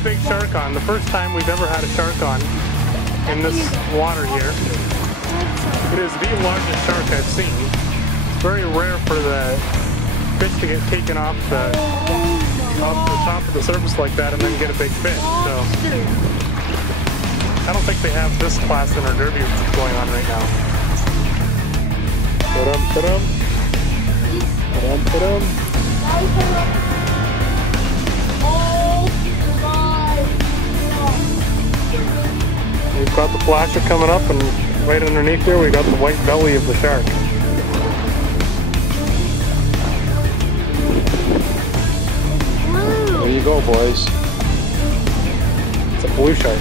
a big shark on. The first time we've ever had a shark on in this water here. It is the largest shark I've seen. It's very rare for the fish to get taken off the top of the surface like that and then get a big fish. So I don't think they have this class in our derby going on right now. Ta-dum, ta-dum. Ta-dum, ta-dum. We've got the flasher coming up, and right underneath there we got the white belly of the shark. There you go, boys. It's a blue shark.